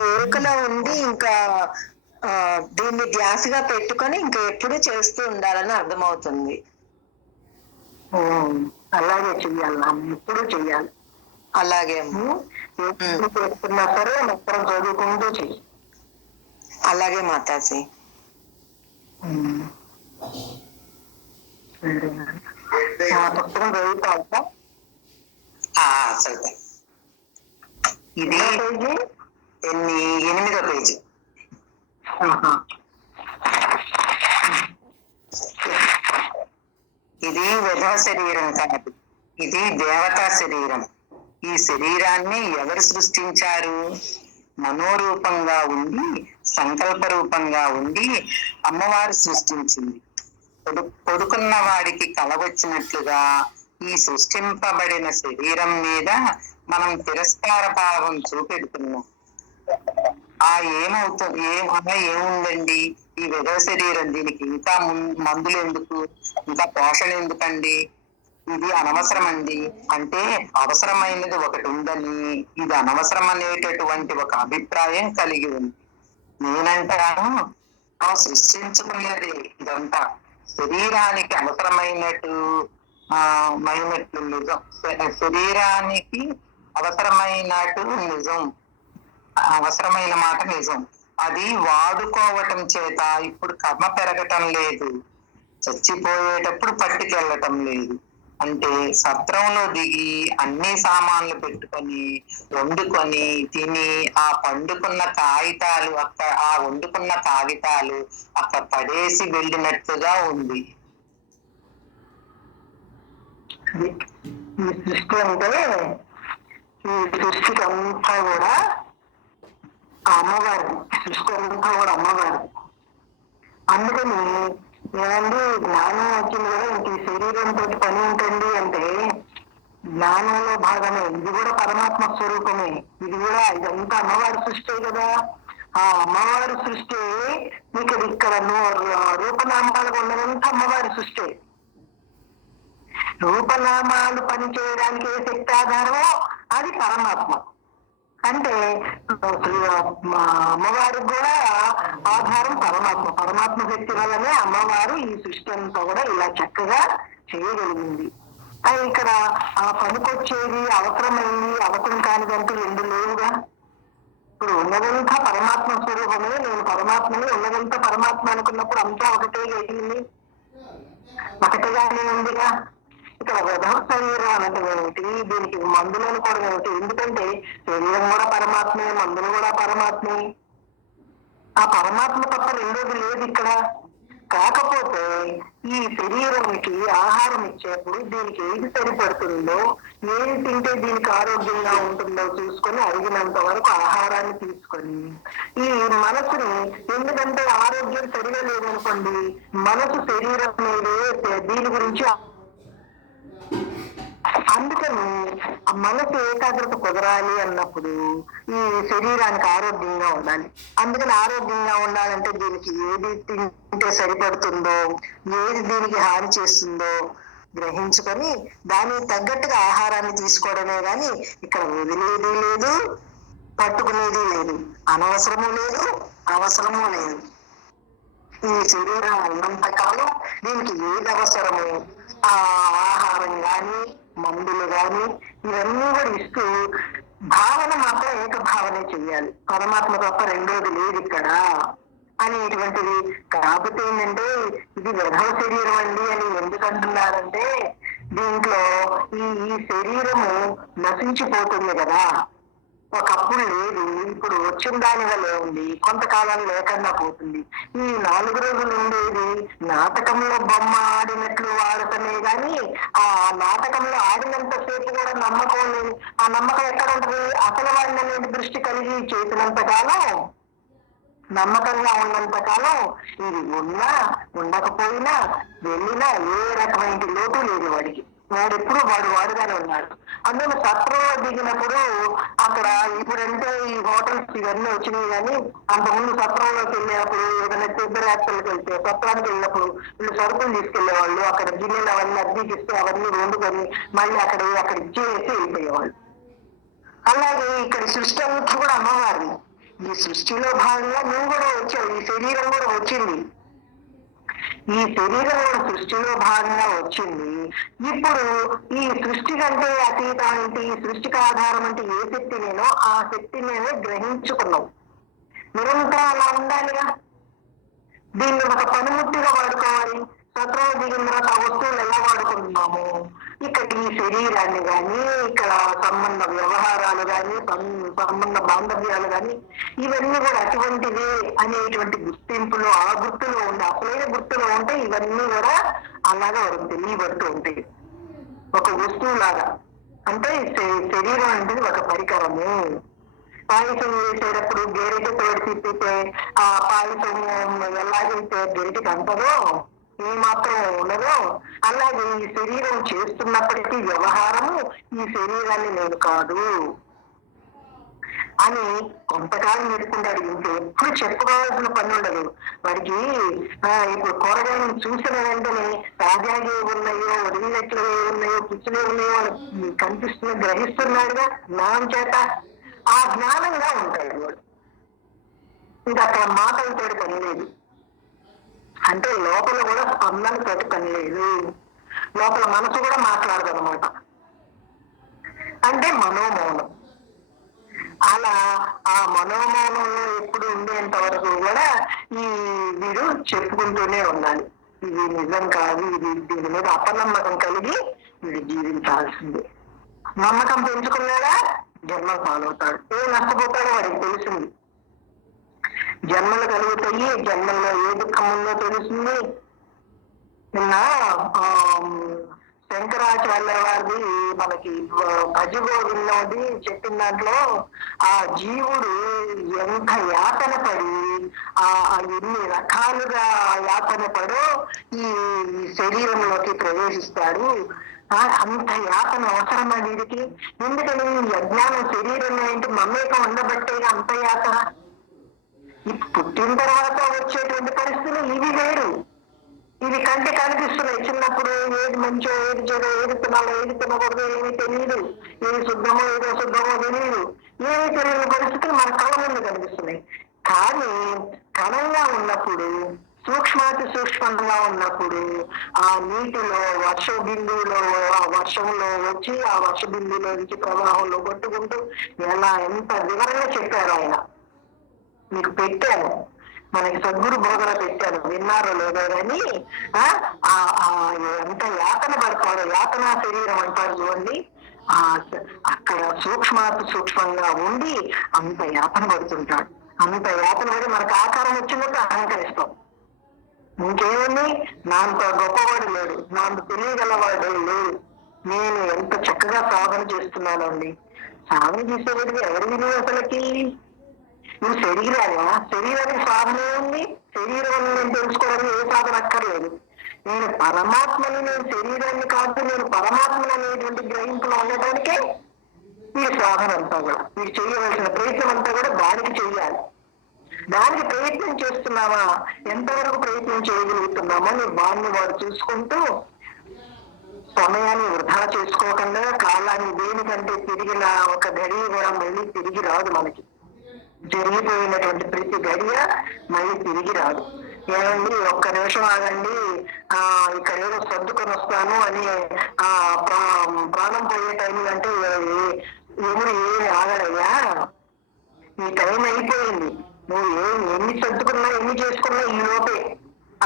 కోరికలో ఉండి ఇంకా దీన్ని ధ్యాసగా పెట్టుకొని ఇంకా ఎప్పుడు చేస్తూ ఉండాలని అర్థమవుతుంది. అలాగే చెయ్యాలి, ఎప్పుడు చెయ్యాలి. అలాగే చేస్తున్నా సరే మొత్తం చదువుకుంటూ చెయ్యి. అలాగే మాతాజీ. పుస్తకం చదువుతా. చదువుతా. ఇది 8వ పేజీ. ఇది విధవ శరీరం కాదు, ఇది దేవతా శరీరం. ఈ శరీరాన్ని ఎవరు సృష్టించారు? మనోరూపంగా ఉండి సంకల్ప రూపంగా ఉండి అమ్మవారు సృష్టించింది. కొడుకున్న వాడికి కల వచ్చినట్లుగా ఈ సృష్టింపబడిన శరీరం మీద మనం తిరస్కార భావం చూపెడుతున్నాం. ఏముందండి ఈ విధవ శరీరం, దీనికి ఇంకా మందులు ఎందుకు, ఇంకా పోషణ ఎందుకండి, ఇది అనవసరం అండి అంటే అవసరమైనది ఒకటి ఉందని ఇది అనవసరం అనేటటువంటి ఒక అభిప్రాయం కలిగి ఉంది. నేనంటాను సృష్టించుకున్నది ఇదంతా శరీరానికి అవసరమైనట్లు నిజం. శరీరానికి అవసరమైనట్టు నిజం, అవసరమైన మాట నిజం. అది వాడుకోవటం చేత ఇప్పుడు కర్మ పెరగటం లేదు, చచ్చిపోయేటప్పుడు పట్టుకెళ్ళటం లేదు. అంటే సత్రంలో దిగి అన్ని సామాన్లు పెట్టుకొని వండుకొని తిని ఆ వండుకున్న కాగితాలు అక్కడ పడేసి వెళ్ళినట్టుగా ఉంది. ఈ సృష్టి అంటే ఈ సృష్టికి అంతా కూడా అమ్మవారి సృష్టి అంతా కూడా అమ్మవారి. అందుకని ఏమండి జ్ఞానం వచ్చింది కూడా ఇంక ఈ శరీరంతో పని ఉంటుంది అంటే జ్ఞానంలో భాగమే. ఇది కూడా పరమాత్మ స్వరూపమే. ఇదంతా అమ్మవారి సృష్టి కదా. ఆ అమ్మవారి సృష్టి ఇక్కడ రూపనామాలుగా ఉన్నదంతా అమ్మవారి సృష్టి. రూపనామాలు పనిచేయడానికి ఏ శక్తి ఆధారమో అది పరమాత్మ. అంటే అమ్మవారికి కూడా ఆధారం పరమాత్మ. పరమాత్మ శక్తి వల్లనే అమ్మవారు ఈ సృష్టి అంతా కూడా ఇలా చక్కగా చేయగలిగింది. ఇక్కడ ఆ పనికొచ్చేది అవసరమైంది అవసరం కానిదంటూ రెండు లేవుగా. ఇప్పుడు ఉన్నదంతా పరమాత్మ స్వరూపమే. నేను పరమాత్మని, ఉన్నదంతా పరమాత్మ అనుకున్నప్పుడు అంతా ఒకటే జరిగింది, ఒకటిగానే ఉందిగా. ఇక్కడ విధవ శరీరం అంటే ఏమిటి, దీనికి మందులు అనుకోవడం ఏమిటి? ఎందుకంటే శరీరం కూడా పరమాత్మే, మందులు కూడా పరమాత్మే. ఆ పరమాత్మ తప్ప రెండోది లేదు ఇక్కడ. కాకపోతే ఈ శరీరానికి ఆహారం ఇచ్చేప్పుడు దీనికి ఏది సరిపడుతుందో, ఏది తింటే దీనికి ఆరోగ్యంగా ఉంటుందో చూసుకొని అడిగినంత వరకు ఆహారాన్ని తీసుకొని ఈ మనసుని, ఎందుకంటే ఆరోగ్యం సరిగా లేదనుకోండి, మనసు శరీరం మీదే దీని గురించి. అందుకని ఆ మనసు ఏకాగ్రత కుదరాలి అన్నప్పుడు ఈ శరీరానికి ఆరోగ్యంగా ఉండాలి. అందుకని ఆరోగ్యంగా ఉండాలంటే దీనికి ఏది తింటే సరిపడుతుందో, ఏది దీనికి హాని చేస్తుందో గ్రహించుకొని దానికి తగ్గట్టుగా ఆహారాన్ని తీసుకోవడమే గాని ఇక్కడ వదిలేది లేదు, పట్టుకునేది లేదు, అనవసరము లేదు, అవసరము లేదు. ఈ శరీరం ఉన్నంత కాలం దీనికి ఏది అవసరమో ఆ ఆహారం గాని మందులు గాని ఇవన్నీ కూడా ఇస్తూ భావన మాత్రం ఏక భావనే చెయ్యాలి. పరమాత్మ తప్ప రెండోది లేదు ఇక్కడ అనేటువంటిది. కాకపోతే ఏంటంటే ఇది విధవ శరీరం అండి అని ఎందుకు అంటున్నారంటే దీంట్లో ఈ శరీరము నశించిపోతుంది కదా. ఒకప్పుడు లేదు, ఇప్పుడు వచ్చిన దాని వల్ల ఉంది, కొంతకాలం లేకుండా పోతుంది. ఈ 4 రోజులు ఉండేది నాటకంలో బొమ్మ ఆడినట్లు ఆడటమే గాని ఆ నాటకంలో ఆడినంతసేపు కూడా నమ్మకం లేదు. ఆ నమ్మకం ఎక్కడ ఉంటుంది? అసలు వాడిని అనేది దృష్టి కలిగి చేసినంత కాలం, నమ్మకంగా ఉన్నంత కాలం ఇది ఉన్నా ఉండకపోయినా వెళ్ళినా ఏ రకమైన లోటు లేదు వాడికి. వాడు వాడుగానే ఉన్నాడు. అందులో సత్రంలో దిగినప్పుడు అక్కడ ఇప్పుడంటే ఈ హోటల్స్ ఇవన్నీ వచ్చినాయి కానీ అంతకుముందు సత్రంలోకి వెళ్ళినప్పుడు ఏదైనా తీర్థయాత్రలకు వెళ్తే సత్రానికి వెళ్ళినప్పుడు వీళ్ళు సరుకులు తీసుకెళ్లేవాళ్ళు. అక్కడ గిన్నెలు అవన్నీ అద్దెకిస్తే అవన్నీ వండుకొని మళ్ళీ అక్కడ ఇచ్చేసి వెళ్ళిపోయేవాళ్ళు. అలాగే ఇక్కడ సృష్టి అంతా కూడా అమ్మవారిని. ఈ సృష్టిలో భాగంగా నువ్వు కూడా వచ్చావు, ఈ శరీరం కూడా వచ్చింది. ఈ శరీరం కూడా సృష్టిలో భాగంగా వచ్చింది. ఇప్పుడు ఈ సృష్టి కంటే అతీతం అంటే, ఈ సృష్టికి ఆధారం అంటే ఏ శక్తి నేనో ఆ శక్తి నేనే గ్రహించుకున్నావు. నిరంతరం అలా ఉండాలిగా. దీన్ని ఒక పనిముట్టిగా వాడుకోవాలి. సత్రం దిగిన తర్వాత ఆ వస్తువులు ఎలా వాడుకుంటున్నాము, ఇక్కడ ఈ శరీరాన్ని కానీ, ఇక్కడ సంబంధ వ్యవహారాలు కానీ, సంబంధ బాంధవ్యాలు కానీ, ఇవన్నీ కూడా అటువంటివే అనేటువంటి గుర్తింపులో, ఆ గుర్తులో ఉండే అసలైన గుర్తులో ఉంటే ఇవన్నీ కూడా అలాగే తెలియబడుతూ ఉంటాయి. ఒక వస్తువు లాగా. అంటే శరీరం అనేది ఒక పరికరము. పాయసం వేసేటప్పుడు గెరిటి తోడు తిప్పితే ఆ పాయసం ఎలాగైతే గెరిటికి అంటదో, ఏమాత్రం ఉండదో, అలాగే ఈ శరీరం చేస్తున్నప్పటికీ వ్యవహారము ఈ శరీరాన్ని నేను కాదు అని కొంతకాలం పెట్టుకుంటాడు. ఇంకెప్పుడు చెప్పుకోవాల్సిన పని ఉండదు వాడికి. ఇప్పుడు కూరగాయలను చూసిన వెంటనే తాజాగా ఉన్నాయో, వదిలినట్లు ఉన్నాయో, పుచ్చులు ఉన్నాయో కనిపిస్తున్న గ్రహిస్తున్నాడుగా జ్ఞానం చేత. ఆ జ్ఞానంగా ఉంటాడు వాడు. ఇంకా అక్కడ మాటలతో పని లేదు. అంటే లోపల కూడా స్పందనతో పని లేదు. లోపల మనసు కూడా మాట్లాడదు అనమాట. అంటే మనోమౌనం. అలా ఆ మనోమౌనంలో ఎప్పుడు ఉండేంత వరకు కూడా ఈ వీడు చెప్పుకుంటూనే ఉండాలి. ఇది నిజం కాదు, ఇది దీని మీద అపనమ్మకం కలిగి వీడు జీవించాల్సిందే. నమ్మకం పెంచుకున్నాడా జన్మలు పాలవుతాడు. ఏ నష్టపోతాడో వాడికి తెలిసింది. జన్మలు కలుగుతాయి, జన్మల్లో ఏ దుఃఖం ఉందో తెలుస్తుంది. నిన్న శంకరాచార్య వారిది మనకి భజగోవిందది చెప్పిన దాంట్లో ఆ జీవుడు ఎంత యాతన పడి ఎన్ని రకాలుగా యాతన పడో ఈ శరీరంలోకి ప్రవేశిస్తాడు. అంత యాతన అవసరమా వీడికి? ఎందుకని అజ్ఞానం శరీరం ఏంటి మమేకం ఉండబట్టే అంత యాతన. పుట్టిన తర్వాత వచ్చేటువంటి పరిస్థితులు ఇవి వేరు. ఇవి కంటి కనిపిస్తున్నాయి. చిన్నప్పుడు ఏది మంచో, ఏది చెడో, ఏది తినాలో, ఏది తినకూడదు ఏమీ తెలియదు. ఏది శుద్ధమో, ఏదో శుద్ధమో తెలియదు. ఏమీ తెలియని పరిస్థితులు మన కళ్ళ ముందు కనిపిస్తున్నాయి. కానీ కణంగా ఉన్నప్పుడు, సూక్ష్మాతి సూక్ష్మంగా ఉన్నప్పుడు ఆ నీటిలో వర్ష బిందువులో, ఆ వర్షంలో వచ్చి ఆ వర్ష బిందువులో నుంచి ప్రవాహంలో కొట్టుకుంటూ ఎంత వివరంగా చెప్పారు ఆయన. మీకు పెట్టాను, మనకి సద్గురు బోధన పెట్టాను, విన్నారో లేదో కానీ ఎంత యాతన పడతాడో. యాతనా శరీరం అంటారు చూడండి. అక్కడ సూక్ష్మాతి సూక్ష్మంగా ఉండి అంత యాతన పడుతుంటాడు. అంత యాతన పడి మనకు ఆకారం వచ్చినట్టు అహంకరిస్తాం. ఇంకేముంది, నాంత గొప్పవాడు లేడు, నాంత తెలియగలవాడు లేడు. నేను ఎంత చక్కగా సాధన చేస్తున్నానండి. సాధన చేసేవాడికి ఎవరి విలువ అసలకి? నువ్వు శరీరానికి సాధన ఉంది. శరీరం నేను తెలుసుకోవడానికి ఏ సాధన అక్కర్లేదు. నేను పరమాత్మని, నేను శరీరాన్ని కాదు, నేను పరమాత్మని అనేటువంటి గ్రహింపులో ఉండటానికే ఈ సాధన అంతా కూడా. మీరు చేయవలసిన ప్రయత్నం అంతా కూడా దానికి చెయ్యాలి. దానికి ప్రయత్నం చేస్తున్నావా, ఎంతవరకు ప్రయత్నం చేయగలుగుతున్నామో నీ బాన్ని వాడు చూసుకుంటూ సమయాన్ని వృధా చేసుకోకుండా, కాలాన్ని దేనికంటే తిరిగిన ఒక గడియ కూడా మళ్ళీ తిరిగి రాదు. మనకి జరిగిపోయినటువంటి ప్రతి గడియ మళ్ళీ తిరిగి రాదు. ఏమండి ఒక్క నిమిషం ఆగండి, ఇక్కడ ఏదో సర్దుకొని వస్తాను అని ప్రాణం పోయే టైం అంటే ఎవరు ఏమి ఆగడయ్యా. ఈ టైం అయిపోయింది, నువ్వు ఎన్ని సర్దుకున్నా ఎన్ని చేసుకున్నా ఈ లోపే,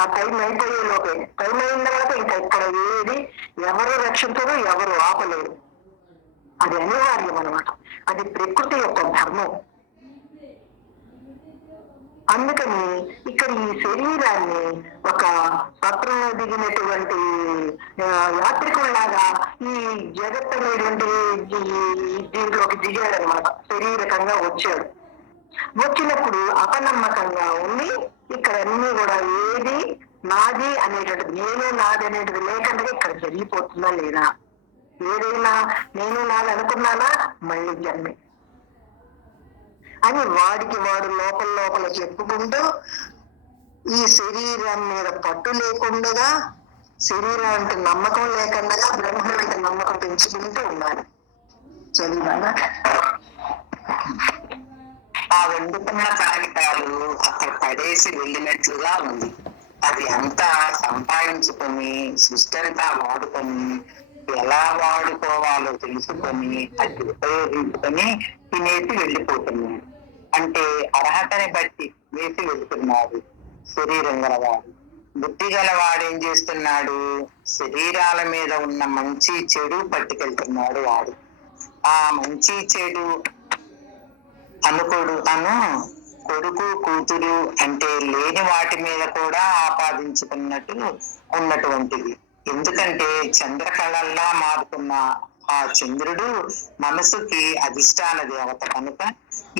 ఆ టైం అయిపోయే లోపే. టైం అయిన తర్వాత ఇంకా ఇక్కడ ఏది ఎవరు రక్షించరు, ఎవరు ఆపలేరు. అది అనివార్యం అనమాట. అది ప్రకృతి యొక్క ధర్మం. అందుకని ఇక్కడ ఈ శరీరాన్ని ఒక పత్రంలో దిగినటువంటి యాత్రికుల్లాగా ఈ జగత్ అనేటువంటి దీంట్లోకి దిగాడనమాట. శరీరకంగా వచ్చాడు. వచ్చినప్పుడు అపనమ్మకంగా ఉండి ఇక్కడ అన్ని కూడా ఏది నాది అనేటువంటిది, నేను నాది అనేటిది లేకుండా ఇక్కడ జరిగిపోతుందా లేదా? ఏదైనా నేను నాది అనుకున్నానా మళ్ళీ జన్మే అని వాడికి వాడు లోపల చెప్పుకుంటూ ఈ శరీరం మీద పట్టు లేకుండా, శరీరం అంటే నమ్మకం లేకుండా బ్రహ్మ అంటే నమ్మకం పెంచుకుంటూ ఉండాలి. చదివానా? ఆ వండుకున్న కాగితాలు అక్కడ పడేసి వెళ్ళినట్లుగా ఉంది. అది అంతా సంపాదించుకొని సృష్టి అంతా వాడుకొని ఎలా వాడుకోవాలో తెలుసుకొని అది ఉపయోగించుకొని తినేసి వెళ్ళిపోతున్నాడు. అంటే అర్హతని బట్టి వేసి వెళ్తున్నాడు శరీరం గలవాడు. బుద్ధి గలవాడు ఏం చేస్తున్నాడు? శరీరాల మీద ఉన్న మంచి చెడు పట్టుకెళ్తున్నాడు వాడు. ఆ మంచి చెడు కొడుకు కూతురు అంటే లేని వాటి మీద కూడా ఆపాదించుకున్నట్టు ఉన్నటువంటిది. ఎందుకంటే చంద్రకళల్లా మారుతున్న ఆ చంద్రుడు మనసుకి అధిష్టాన దేవత కనుక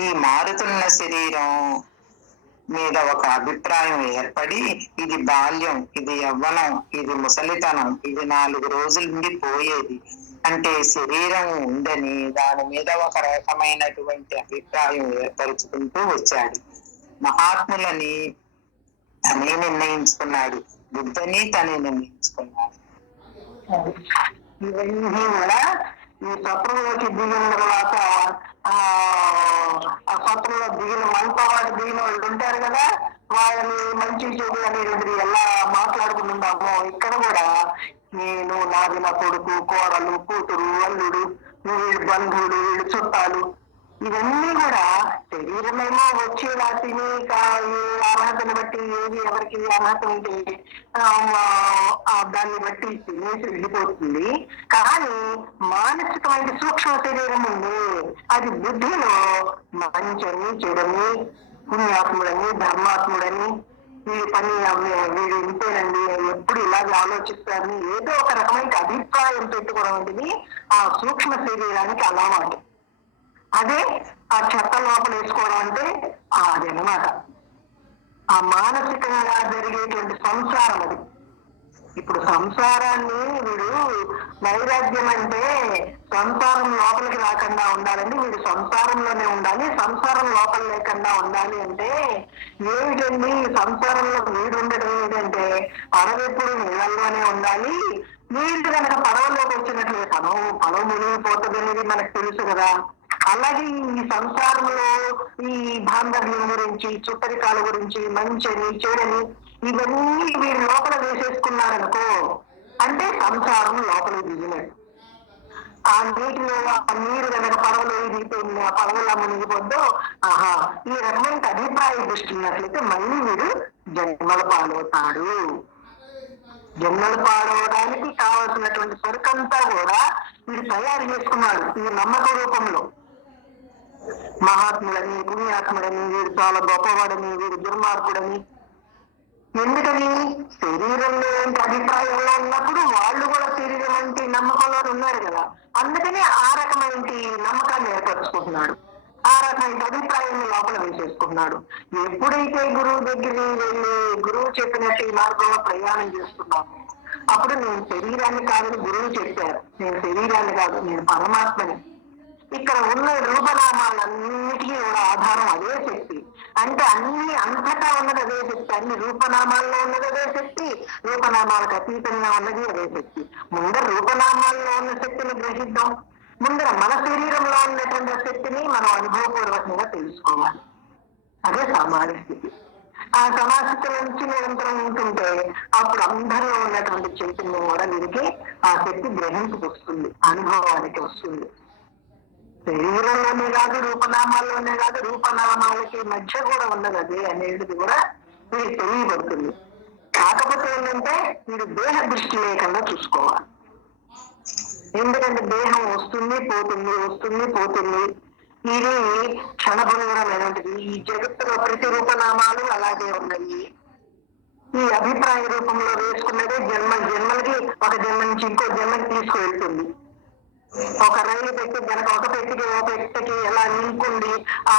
ఈ మారుతున్న శరీరం మీద ఒక అభిప్రాయం ఏర్పడి ఇది బాల్యం, ఇది యవ్వనం, ఇది ముసలితనం, ఇది 4 రోజుల నుండి పోయేది అంటే శరీరం ఉందని దాని మీద ఒక రకమైనటువంటి అభిప్రాయం ఏర్పరుచుకుంటూ వచ్చాడు. మహాత్ములని తనే నిర్ణయించుకున్నాడు, బుద్ధని తనే నిర్ణయించుకున్నాడు. ఇవన్నీ కూడా ఈ సత్రంలోకి దిగిన తర్వాత ఆ సత్రంలో దిగిన మనతో పాటు దిగిన వాళ్ళు ఉంటారు కదా, వాళ్ళని మంచి చెడు అనేది ఎలా మాట్లాడుకుంటున్నామో ఇక్కడ కూడా నేను నాది నా కొడుకు కోడలు కూతురు అల్లుడు వీళ్ళు బంధువులు వీళ్ళు చుట్టాలు ఇవన్నీ కూడా శరీరమేమో వచ్చే వాటిని అర్హతను బట్టి ఏది ఎవరికి అర్హత ఉంటే దాన్ని బట్టి తినేసి వెళ్ళిపోతుంది. కానీ మానసికమైన సూక్ష్మ శరీరం ఉంది, అది బుద్ధిలో మంచని చెడని పుణ్యాత్ముడని ధర్మాత్ముడని వీడి పని వీడు ఇంతేనండి ఎప్పుడు ఇలాగే ఆలోచిస్తారని ఏదో ఒక రకమైన అభిప్రాయం పెట్టుకోవడం అనేది ఆ సూక్ష్మ శరీరానికి అలవాటు. అదే ఆ చెత్త లోపల వేసుకోవడం అంటే అదనమాట ఆ మానసికంగా జరిగేటువంటి సంసారం. అది ఇప్పుడు సంసారాన్ని వీడు నైరాగ్యం అంటే సంసారం లోపలికి రాకుండా ఉండాలంటే వీడు సంసారంలోనే ఉండాలి, సంసారం లోపల లేకుండా ఉండాలి అంటే ఏమిటండి సంసారంలో వీడు ఉండడం ఏంటంటే పడవెప్పుడు నీళ్ళల్లోనే ఉండాలి. నీళ్ళు కనుక పడవలోకి వచ్చినట్లే పడవ మునిగిపోతుంది అనేది మనకు తెలుసు కదా. అలాగే ఈ సంసారంలో ఈ బాంధవ్యం గురించి చుట్టరికాల గురించి మంచిని చెడని ఇవన్నీ వీరు లోపల వేసేసుకున్నారనుకో అంటే సంసారం లోపల దిగినట్టు. ఆ నీటిలో ఆ నీరు కనుక పడవలో దిగిపోయింది, ఆ పడవలా మునిగిపోద్దో ఈ రకమైన అభిప్రాయ దృష్టి ఉన్నట్లయితే మళ్ళీ వీడు జన్మల పాలవుతాడు. జన్మలు పాడవడానికి కావలసినటువంటి సరుకంతా కూడా వీడు తయారు చేసుకున్నాడు ఈ నమ్మక రూపంలో. మహాత్ముడని పుణ్యాత్ముడని వీడు చాలా గొప్పవాడని వీడు దుర్మార్గుడని. ఎందుకని శరీరంలో ఏంటి అభిప్రాయంలో ఉన్నప్పుడు వాళ్ళు కూడా శరీరం అంటే నమ్మకంలో ఉన్నారు కదా, అందుకని ఆ రకమైన నమ్మకాన్ని ఏర్పరచుకుంటున్నాడు, ఆ రకమైన అభిప్రాయాన్ని లోపల వేసేసుకున్నాడు. ఎప్పుడైతే గురువు దగ్గరికి వెళ్ళి గురువు చెప్పినట్టు ఈ మార్గంలో ప్రయాణం చేస్తున్నాము అప్పుడు నేను శరీరాన్ని కాదని గురువు చెప్పారు, నేను శరీరాన్ని కాదు నేను పరమాత్మని. ఇక్కడ ఉన్న రూపనామాలన్నిటికీ కూడా ఆధారం అదే శక్తి. అంటే అన్ని అంతటా ఉన్నది అదే శక్తి, అన్ని రూపనామాల్లో ఉన్నది అదే శక్తి, రూపనామాలకు అతీతంగా ఉన్నది అదే శక్తి. ముందర రూపనామాల్లో ఉన్న శక్తిని గ్రహిద్దాం, ముందర మన శరీరంలో ఉన్నటువంటి శక్తిని మనం అనుభవపూర్వకంగా తెలుసుకోవాలి. అదే సమాధి స్థితి. ఆ సమాస్థితి నుంచి నిరంతరం ఉంటుంటే అప్పుడు అందరిలో ఉన్నటువంటి చైతన్యం కూడా వీరికి ఆ శక్తి గ్రహించుకు వస్తుంది, అనుభవానికి వస్తుంది. శరీరంలోనే కాదు రూపనామాల్లోనే కాదు రూపనామాలకి మధ్య కూడా ఉన్నది అదే అనేది కూడా వీరికి తెలియబడుతుంది. కాకపోతే ఏంటంటే వీడు దేహ దృష్టి లేకుండా చూసుకోవాలి. ఎందుకంటే దేహం వస్తుంది పోతుంది వస్తుంది పోతుంది, ఇది క్షణభంగురమైనటువంటిది. ఈ జగత్తులో ప్రతి రూపనామాలు అలాగే ఉన్నాయి. ఈ అభిప్రాయ రూపంలో వేసుకున్నదే జన్మలకి ఒక జన్మ నుంచి ఇంకో జన్మకి తీసుకువెళ్తుంది. ఒక రైలు పెట్టి కనుక ఒక పెట్టెకి ఎలా నింపుండి ఆ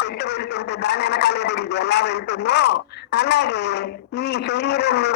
పెట్టె వెళ్తుంటే దాని వెనకాలే పడి ఎలా వెళ్తుందో అలాగే ఈ శరీరంలో